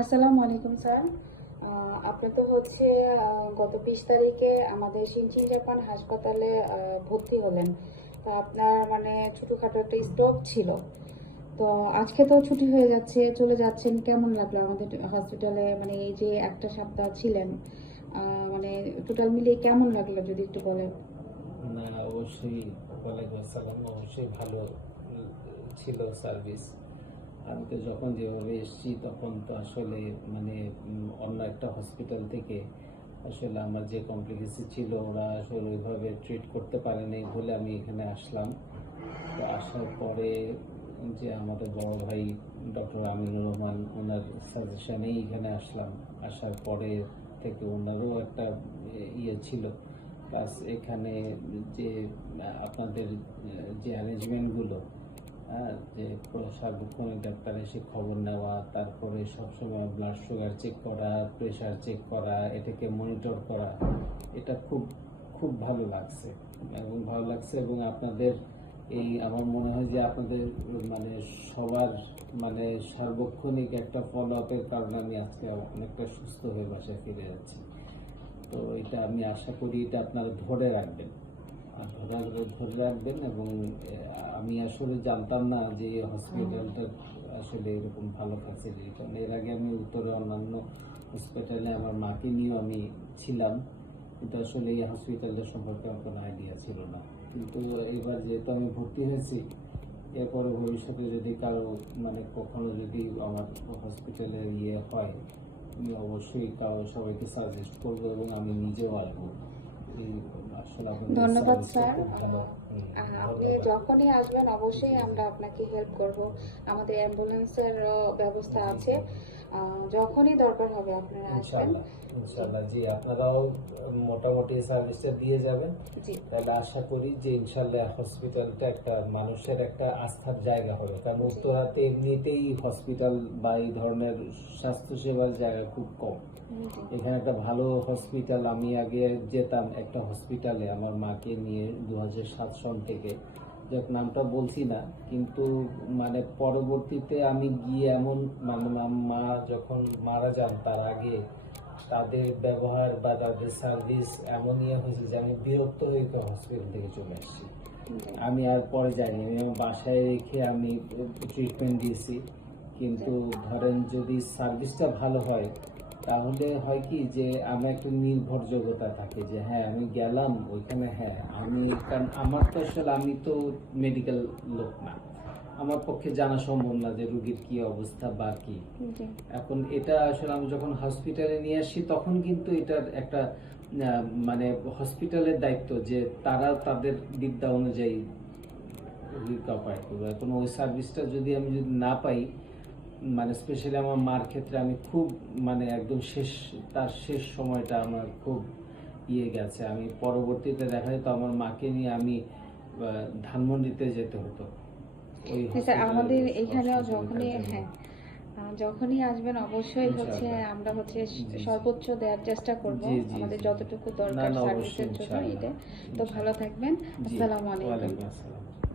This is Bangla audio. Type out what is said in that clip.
আসসালামু আলাইকুম স্যার। আপনি তো হচ্ছে গত 20 তারিখে আমাদের শিনচিন জাপান হাসপাতালে ভর্তি হলেন। তো আপনার মানে ছোটখাটো একটা স্ট্রোক ছিল। তো আজকে তো ছুটি হয়ে যাচ্ছে, চলে যাচ্ছেন, কেমন লাগলো আমাদের হসপিটালে? মানে এই যে একটা সপ্তাহ ছিলেন, মানে টোটাল মিলিয়ে কেমন লাগলো যদি একটু বলেন। না, অবশ্যই। ওয়ালাইকুম আসসালাম। অবশ্যই ভালো ছিল সার্ভিস। আমি তো যখন যেভাবে এসেছি তখন তো আসলে মানে অন্য একটা হসপিটাল থেকে আসলে আমার যে কমপ্লিকেশন ছিল ওরা আসলে ওইভাবে ট্রিট করতে পারেনি বলে আমি এখানে আসলাম। তো আসার পরে যে আমাদের বড় ভাই ডক্টর আমিনুর রহমান ওনার সাজেশনেই এখানে আসলাম। আসার পরে থেকে ওনারও একটা ইয়ে ছিল। প্লাস এখানে যে আপনাদের যে অ্যারেঞ্জমেন্টগুলো, যে সার্বক্ষণিক ডাক্তার এসে খবর নেওয়া, তারপরে সবসময় ব্লাড সুগার চেক করা, প্রেশার চেক করা, এটাকে মনিটর করা, এটা খুব খুব ভালো লাগছে এবং আপনাদের এই আমার মনে হয় যে আপনাদের মানে সবার মানে সার্বক্ষণিক একটা ফলো আপের কারণে আমি আজকে অনেকটা সুস্থ হয়ে বাসায় ফিরে যাচ্ছি। তো এটা আমি আশা করি এটা আপনারা ধরে রাখবেন আর ধরে রাখবেন এবং আমি আসলে জানতাম না যে এই হসপিটালটা আসলে এরকম ভালো ফ্যাসিলিটি, কারণ এর আগে আমি উত্তরে অন্যান্য হসপিটালে আমার মাকে নিয়েও আমি ছিলাম, কিন্তু আসলে এই হসপিটালটা সম্পর্কে আমার কোনো আইডিয়া ছিল না। কিন্তু এবার যেহেতু আমি ভর্তি হয়েছি, এরপরে ভবিষ্যতে যদি কারো মানে কখনো যদি আমার হসপিটালে ইয়ে হয়, আমি অবশ্যই সবাইকে সাজেস্ট করবো এবং আমি নিজেও আসবো। এই আসলে আপনাদের ধন্যবাদ সার্ভিসটা স্যার। খুব ভালো। আপনি ধন্যবাদ। যখনই আসবেন জি অবশ্যই জি আমরা আপনাকে হেল্প করব। আমাদের অ্যাম্বুলেন্সের ব্যবস্থা জি আছে। জি যখনই দরকার হবে আপনারা আসবেন। ইনশাল্লাহ। জি ইনশাল্লাহ জি, আপনারাও মোটামুটি সার্ভিসটা দিয়ে যাবেন। জি তাহলে আশা করি যে ইনশাল্লাহ হসপিটালটা একটা মানুষের একটা আস্থার জায়গা হবে, কারণ জি উত্তরাতে এমনিতেই হসপিটাল বা এই ধরনের স্বাস্থ্যসেবার জায়গা খুব কম। জি এখানে একটা ভালো হসপিটাল, আমি আগে যেতাম একটা হসপিটালে আমার মাকে নিয়ে 2007 সন থেকে, যাক নামটা বলছি না, কিন্তু মানে পরবর্তীতে আমি গিয়ে এমন মানে মা যখন মারা যান তার আগে তাদের ব্যবহার বা তাদের সার্ভিস এমন ইয়ে হয়েছে যে আমি বিরক্ত হয়ে তো হসপিটাল থেকে চলে আসছি। জি আমি আর পরে যাইনি, আমি আমার বাসায় রেখে আমি ট্রিটমেন্ট দিয়েছি। জি কিন্তু ধরেন যদি সার্ভিসটা ভালো হয় তাহলে হয় কি যে আমার একটা নির্ভরযোগ্যতা থাকে যে হ্যাঁ আমি গেলাম ওইখানে, হ্যাঁ আমি, কারণ আমার তো আসলে আমি তো মেডিকেল লোক না, আমার পক্ষে জানা সম্ভব না যে রুগীর কি অবস্থা বা কি। জি এখন এটা আসলে আমি যখন হসপিটালে নিয়ে আসি তখন কিন্তু এটার একটা মানে হসপিটালের দায়িত্ব যে তারা তাদের বিদ্যা অনুযায়ী রুগীর কপায় করবে। এখন ওই সার্ভিসটা যদি আমি যদি না পাই, মানে স্পেশালি আমার মার ক্ষেত্রে আমি খুব মানে একদম শেষ, তার শেষ সময়টা আমার খুব ইয়ে গেছে। আমি পরবর্তীতে দেখা যেত আমার মাকে নিয়ে আমি ধানমন্ডিতে যেতে হতো ওই স্যার, হসপিটালের আমাদের এখানেও অসুবিধার যখনই জন্য। হ্যাঁ যখনই আসবেন অবশ্যই হচ্ছে ইনশাআল্লাহ। আমরা হচ্ছে জি জি সর্বোচ্চ দেওয়ার চেষ্টা করব জি জি আমাদের জি জি। যতটুকু না দরকার না, অবশ্যই সার্ভিসের জন্য ইনশাআল্লাহ। এটা। তো ভালো ইনশাআল্লাহ। থাকবেন। জি, আসসালামু আলাইকুম। ওয়ালাইকুম আসসালাম।